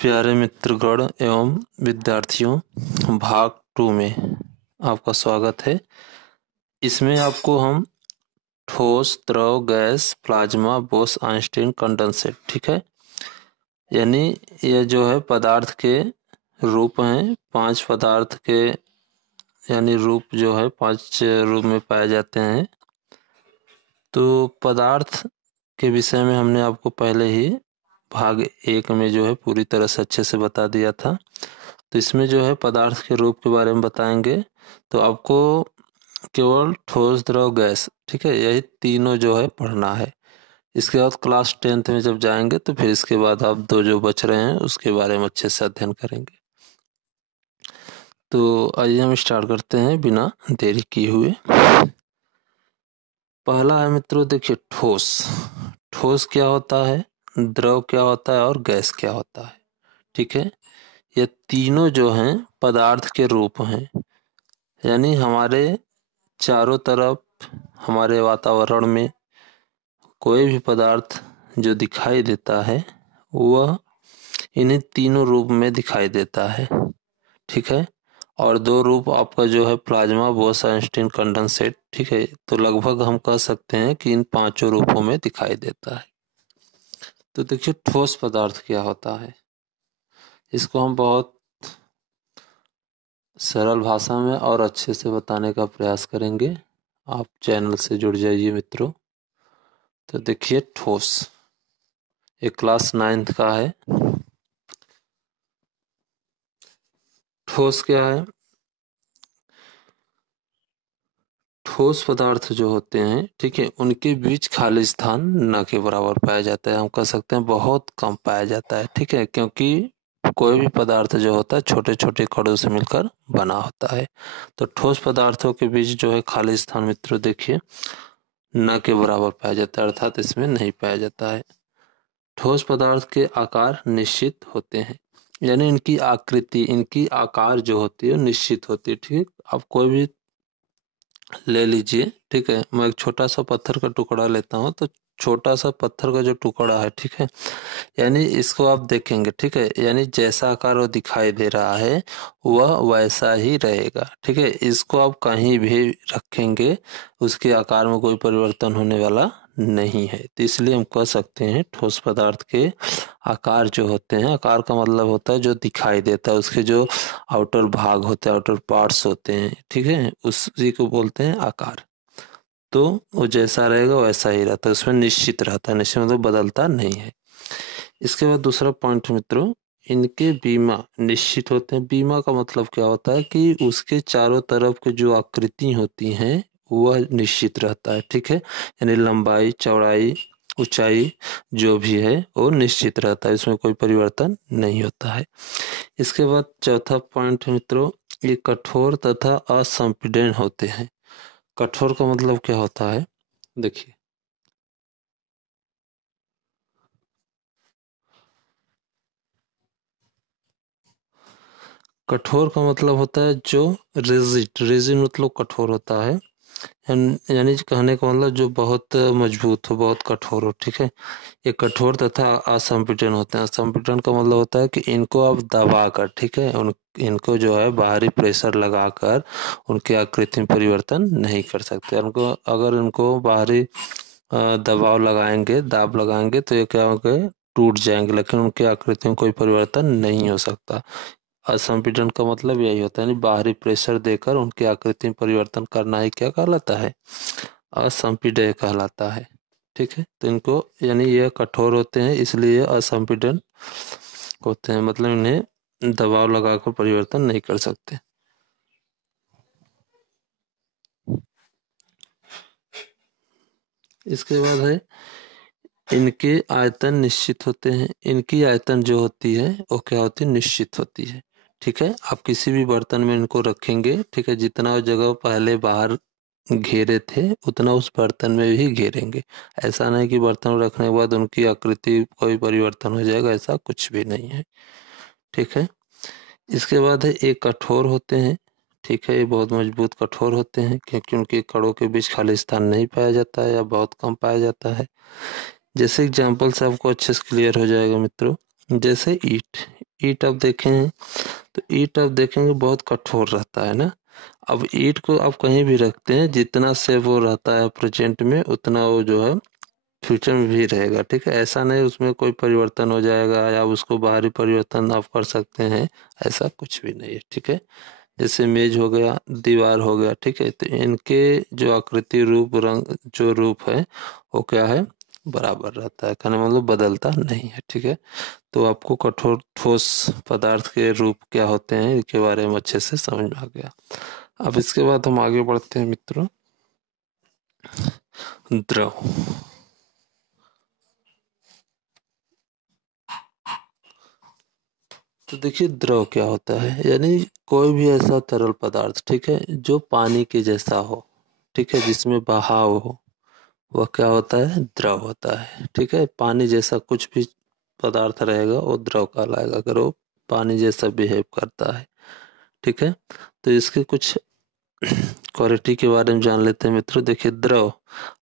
प्यारे मित्रगण एवं विद्यार्थियों, भाग 2 में आपका स्वागत है। इसमें आपको हम ठोस, द्रव, gas, plasma, Bose Einstein condensate, ठीक है, यानी ये जो है पदार्थ के रूप हैं। 5 पदार्थ के यानी रूप जो है 5 रूप में पाए जाते हैं। तो पदार्थ के विषय में हमने आपको पहले ही भाग 1 में जो है पूरी तरह से अच्छे से बता दिया था। तो इसमें जो है पदार्थ के रूप के बारे में बताएंगे। तो आपको केवल ठोस, द्रव, गैस, ठीक है, यही तीनों जो है पढ़ना है। इसके बाद क्लास 10th में जब जाएंगे तो फिर इसके बाद आप दो जो बच रहे हैं उसके बारे में अच्छे से अध्ययन करेंगे। तो आइए हम स्टार्ट करते हैं बिना देरी किए हुए। पहला है मित्रों, देखिए ठोस। ठोस क्या होता है, द्रव क्या होता है और गैस क्या होता है, ठीक है। ये तीनों जो हैं पदार्थ के रूप हैं, यानी हमारे चारों तरफ हमारे वातावरण में कोई भी पदार्थ जो दिखाई देता है वह इन्हीं तीनों रूप में दिखाई देता है, ठीक है। और दो रूप आपका जो है प्लाज्मा, बोस आइंस्टीन कंडेंसेट, ठीक है। तो लगभग हम कह सकते हैं कि इन पांचों रूपों में दिखाई देता है। तो देखिए ठोस पदार्थ क्या होता है, इसको हम बहुत सरल भाषा में और अच्छे से बताने का प्रयास करेंगे। आप चैनल से जुड़ जाइए मित्रों। तो देखिए ठोस, ये क्लास 9th का है। ठोस क्या है, ठोस पदार्थ जो होते हैं, ठीक है, उनके बीच खाली स्थान न के बराबर पाया जाता है। हम कह सकते हैं बहुत कम पाया जाता है, ठीक है, क्योंकि कोई भी पदार्थ जो होता है छोटे छोटे कणों से मिलकर बना होता है। तो ठोस पदार्थों के बीच जो है खाली स्थान मित्रों देखिए न के बराबर पाया जाता है, अर्थात इसमें नहीं पाया जाता है। ठोस पदार्थ के आकार निश्चित होते हैं, यानी इनकी आकृति, इनकी आकार जो होती है निश्चित होती है, ठीक। आप कोई भी ले लीजिए, ठीक है, मैं एक छोटा सा पत्थर का टुकड़ा लेता हूँ। तो छोटा सा पत्थर का जो टुकड़ा है, ठीक है, यानी इसको आप देखेंगे, ठीक है, यानी जैसा आकार वो दिखाई दे रहा है वह वैसा ही रहेगा, ठीक है। इसको आप कहीं भी रखेंगे उसके आकार में कोई परिवर्तन होने वाला नहीं है। तो इसलिए हम कह सकते हैं ठोस पदार्थ के आकार जो होते हैं, आकार का मतलब होता है जो दिखाई देता है, उसके जो आउटर भाग होते हैं, आउटर पार्ट्स होते हैं, ठीक है, उसी को बोलते हैं आकार। तो वो जैसा रहेगा वैसा ही रहता है, उसमें निश्चित रहता है, निश्चित मतलब बदलता नहीं है। इसके बाद दूसरा पॉइंट मित्रों, इनके बीमा निश्चित होते हैं। बीमा का मतलब क्या होता है कि उसके चारों तरफ की जो आकृति होती हैं वह निश्चित रहता है, ठीक है, यानी लंबाई, चौड़ाई, ऊंचाई जो भी है वो निश्चित रहता है, इसमें कोई परिवर्तन नहीं होता है। इसके बाद चौथा पॉइंट मित्रों, ये कठोर तथा असंपीडन होते हैं। कठोर का मतलब क्या होता है, देखिए कठोर का मतलब होता है जो रिजिड, रिजिड मतलब कठोर होता है, यानी कहने का मतलब जो बहुत मजबूत हो, बहुत कठोर हो, ठीक है। ये कठोर तथा असंपीडन होते हैं। असंपीडन का मतलब होता है कि इनको आप दबाकर, ठीक है, इनको जो है बाहरी प्रेशर लगाकर उनकी आकृति में परिवर्तन नहीं कर सकते। उनको अगर इनको बाहरी दबाव लगाएंगे, दाब लगाएंगे तो ये क्या होंगे, टूट जाएंगे, लेकिन उनकी आकृति में कोई परिवर्तन नहीं हो सकता। असंपीडन का मतलब यही होता है, यानी बाहरी प्रेशर देकर उनकी आकृति में परिवर्तन करना ही क्या कहलाता है, असंपीडन कहलाता है, ठीक है। तो इनको यानी ये कठोर होते हैं इसलिए असंपीडन होते हैं, मतलब इन्हें दबाव लगाकर परिवर्तन नहीं कर सकते। इसके बाद है इनके आयतन निश्चित होते हैं। इनकी आयतन जो होती है वो क्या होती है, निश्चित होती है, ठीक है। आप किसी भी बर्तन में इनको रखेंगे, ठीक है, जितना जगह पहले बाहर घेरे थे उतना उस बर्तन में भी घेरेंगे। ऐसा नहीं कि बर्तन रखने के बाद उनकी आकृति कोई परिवर्तन हो जाएगा, ऐसा कुछ भी नहीं है, ठीक है। इसके बाद है एक कठोर होते हैं, ठीक है, ये बहुत मजबूत कठोर होते हैं क्योंकि उनके कड़ों के बीच खाली स्थान नहीं पाया जाता है या बहुत कम पाया जाता है। जैसे एग्जाम्पल से आपको अच्छे से क्लियर हो जाएगा मित्रों, जैसे ईंट, ईंट आप देखें तो ईंट आप देखेंगे बहुत कठोर रहता है ना। अब ईंट को आप कहीं भी रखते हैं, जितना से वो रहता है प्रेजेंट में, उतना वो जो है फ्यूचर में भी रहेगा। ठीक है, ऐसा नहीं उसमें कोई परिवर्तन हो जाएगा या उसको बाहरी परिवर्तन आप कर सकते हैं, ऐसा कुछ भी नहीं है। ठीक है, जैसे मेज हो गया, दीवार हो गया। ठीक है, तो इनके जो आकृति, रूप, रंग, जो रूप है वो क्या है, बराबर रहता है, कहने मतलब बदलता नहीं है। ठीक है, तो आपको कठोर ठोस पदार्थ के रूप क्या होते हैं इनके बारे में अच्छे से समझ में आ गया। अब इसके बाद हम आगे बढ़ते हैं मित्रों, द्रव। तो देखिए द्रव क्या होता है, यानी कोई भी ऐसा तरल पदार्थ, ठीक है, जो पानी के जैसा हो, ठीक है, जिसमें बहाव हो, वह क्या होता है, द्रव होता है। ठीक है, पानी जैसा कुछ भी पदार्थ रहेगा वो द्रव कहलाएगा, अगर वो पानी जैसा बिहेव करता है। ठीक है, तो इसके कुछ क्वालिटी के बारे में जान लेते हैं मित्रों। देखिए द्रव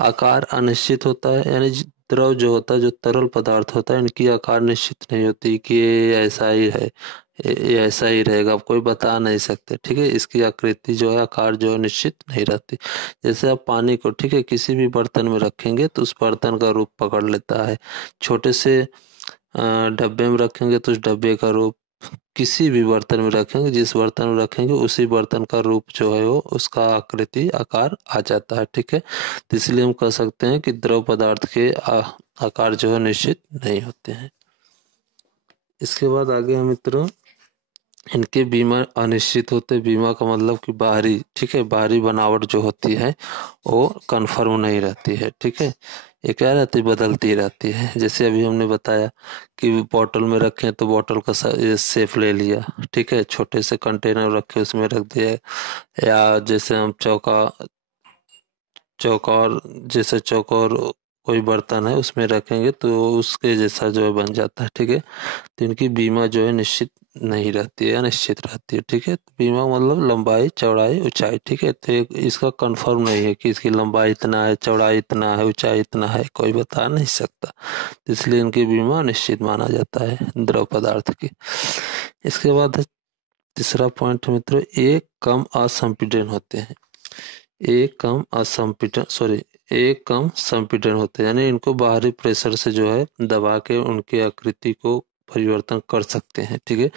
आकार अनिश्चित होता है, यानी द्रव जो होता है, जो तरल पदार्थ होता है, इनकी आकार निश्चित नहीं होती कि ये ऐसा ही है, ये ऐसा ही रहेगा, आप कोई बता नहीं सकते। ठीक है, इसकी आकृति जो है, आकार जो है, निश्चित नहीं रहती। जैसे आप पानी को, ठीक है, किसी भी बर्तन में रखेंगे तो उस बर्तन का रूप पकड़ लेता है। छोटे से डब्बे में रखेंगे तो उस डब्बे का रूप, किसी भी बर्तन में रखेंगे, जिस बर्तन में रखेंगे उसी बर्तन का रूप जो है वो, उसका आकृति, आकार आ जाता है। ठीक है, तो इसलिए हम कह सकते हैं कि द्रव पदार्थ के आकार जो है निश्चित नहीं होते हैं। इसके बाद आगे हम मित्रों, इनके बीमा अनिश्चित होते हैं। बीमा का मतलब कि बाहरी, ठीक है, बाहरी बनावट जो होती है वो कंफर्म नहीं रहती है। ठीक है, ये क्या रहती है, बदलती रहती है। जैसे अभी हमने बताया कि बॉटल में रखें तो बॉटल का शेप ले लिया, ठीक है, छोटे से कंटेनर रखे उसमें रख दिया, या जैसे हम चौकोर, जैसे चौकोर कोई बर्तन है उसमें रखेंगे तो उसके जैसा जो है बन जाता है। ठीक है, तो इनकी बीमा जो है निश्चित नहीं रहती है, अनिश्चित रहती है। ठीक है, तो बीमा मतलब लंबाई, चौड़ाई, ऊंचाई। ठीक है, तो इसका कंफर्म नहीं है कि इसकी लंबाई इतना है, चौड़ाई इतना है, ऊंचाई इतना है, कोई बता नहीं सकता, इसलिए इनकी बीमा निश्चित माना जाता है द्रव पदार्थ की। इसके बाद है तीसरा पॉइंट मित्रों, एक कम असंपीडन होते हैं। एक कम असंपीडन, सॉरी, एक कम संपीडन होते हैं, यानी इनको बाहरी प्रेशर से जो है दबा के उनकी आकृति को परिवर्तन कर सकते हैं। ठीक है,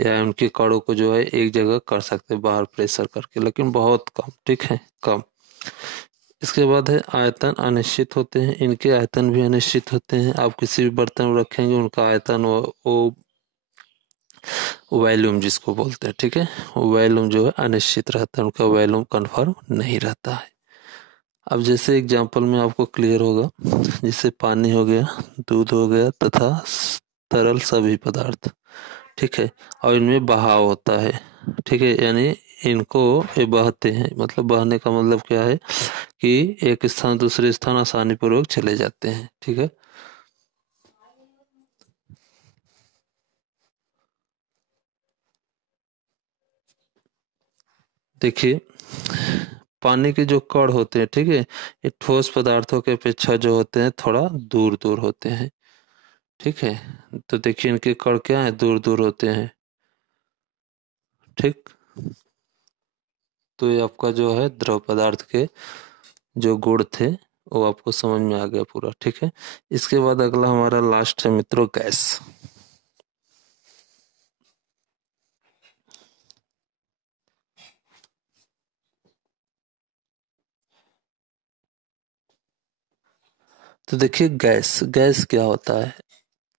या उनके कणों को जो है एक जगह कर सकते हैं बाहर प्रेशर करके, लेकिन बहुत कम। ठीक है, कम। इसके बाद है आयतन अनिश्चित होते हैं। इनके आयतन भी अनिश्चित होते हैं। आप किसी भी बर्तन में रखेंगे उनका आयतन वो वॉल्यूम जिसको बोलते हैं, ठीक है, वॉल्यूम जो है अनिश्चित रहता है, उनका वॉल्यूम कंफर्म नहीं रहता है। अब जैसे एग्जांपल में आपको क्लियर होगा, जैसे पानी हो गया, दूध हो गया तथा तरल सभी पदार्थ, ठीक है, और इनमें बहाव होता है। ठीक है, यानी इनको ये बहते हैं, मतलब बहने का मतलब क्या है कि एक स्थान दूसरे स्थान आसानी पूर्वक चले जाते हैं। ठीक है, देखिए पानी के जो कण होते हैं, ठीक है, ये ठोस पदार्थों के अपेक्षा जो होते हैं थोड़ा दूर दूर होते हैं। ठीक है, तो देखिए इनके कण क्या है, दूर दूर होते हैं। ठीक, तो ये आपका जो है द्रव पदार्थ के जो गुण थे वो आपको समझ में आ गया पूरा। ठीक है, इसके बाद अगला हमारा लास्ट है मित्रों, गैस। तो देखिए गैस, गैस क्या होता है,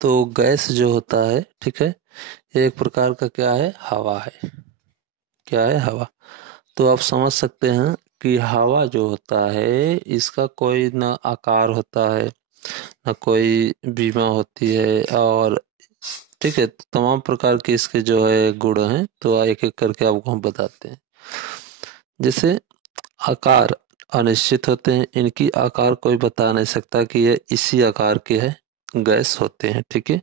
तो गैस जो होता है, ठीक है, ये एक प्रकार का क्या है, हवा है। क्या है, हवा। तो आप समझ सकते हैं कि हवा जो होता है इसका कोई ना आकार होता है, ना कोई बीमा होती है, और ठीक है, तमाम प्रकार के इसके जो है गुण हैं, तो एक एक करके आपको हम बताते हैं। जैसे आकार अनिश्चित होते हैं, इनकी आकार कोई बता नहीं सकता कि ये इसी आकार के है, गैस होते हैं। ठीक है,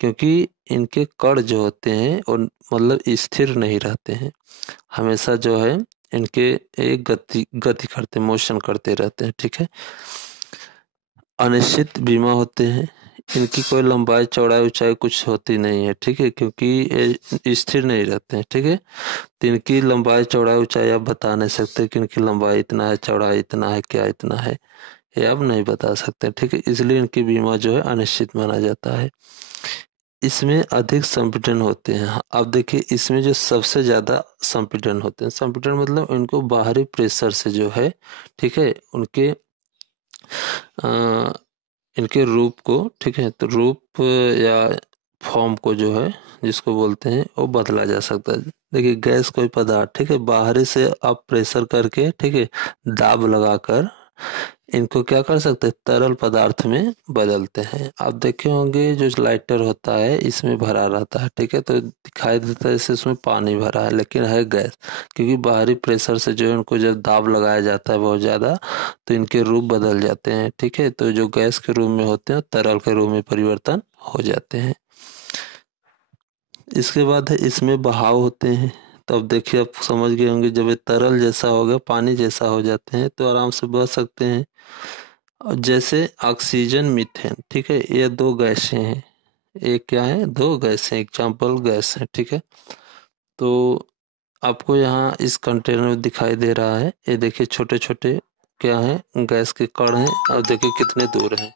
क्योंकि इनके कण जो होते हैं और मतलब स्थिर नहीं रहते हैं, हमेशा जो है इनके एक गति गति करते, मोशन करते रहते हैं। ठीक है, अनिश्चित बीमा होते हैं, इनकी कोई लंबाई चौड़ाई ऊंचाई कुछ होती नहीं है, ठीक है, क्योंकि ये स्थिर नहीं रहते हैं, ठीक है। तो इनकी लंबाई चौड़ाई ऊंचाई आप बता नहीं सकते कि इनकी लंबाई इतना है, चौड़ाई इतना है, क्या इतना है, ये आप नहीं बता सकते, ठीक है। इसलिए इनकी बीमा जो है अनिश्चित माना जाता है। इसमें अधिक संपीड़न होते हैं। अब देखिए इसमें जो सबसे ज्यादा संपीड़न होते हैं, संपीड़न मतलब इनको बाहरी प्रेशर से जो है, ठीक है, उनके इनके रूप को, ठीक है, तो रूप या फॉर्म को जो है, जिसको बोलते हैं, वो बदला जा सकता है। देखिए गैस कोई पदार्थ, ठीक है, बाहरी से आप प्रेशर करके, ठीक है, दाब लगाकर इनको क्या कर सकते हैं, तरल पदार्थ में बदलते हैं। आप देखे होंगे जो लाइटर होता है इसमें भरा रहता है, ठीक है, तो दिखाई देता है जैसे इसमें पानी भरा है, लेकिन है गैस। क्योंकि बाहरी प्रेशर से जो है उनको जब दाब लगाया जाता है बहुत ज़्यादा, तो इनके रूप बदल जाते हैं, ठीक है। तो जो गैस के रूप में होते हैं तरल के रूप में परिवर्तन हो जाते हैं। इसके बाद है इसमें बहाव होते हैं। तो अब देखिए आप समझ गए होंगे, जब ये तरल जैसा हो गया, पानी जैसा हो जाते हैं, तो आराम से बह सकते हैं। और जैसे ऑक्सीजन, मीथेन, ठीक है, ये दो गैसें हैं। एक क्या है, दो गैसें, एग्जाम्पल गैस है, ठीक है। तो आपको यहाँ इस कंटेनर में दिखाई दे रहा है, ये देखिए छोटे छोटे क्या है, गैस के कण हैं, और देखिए कितने दूर हैं।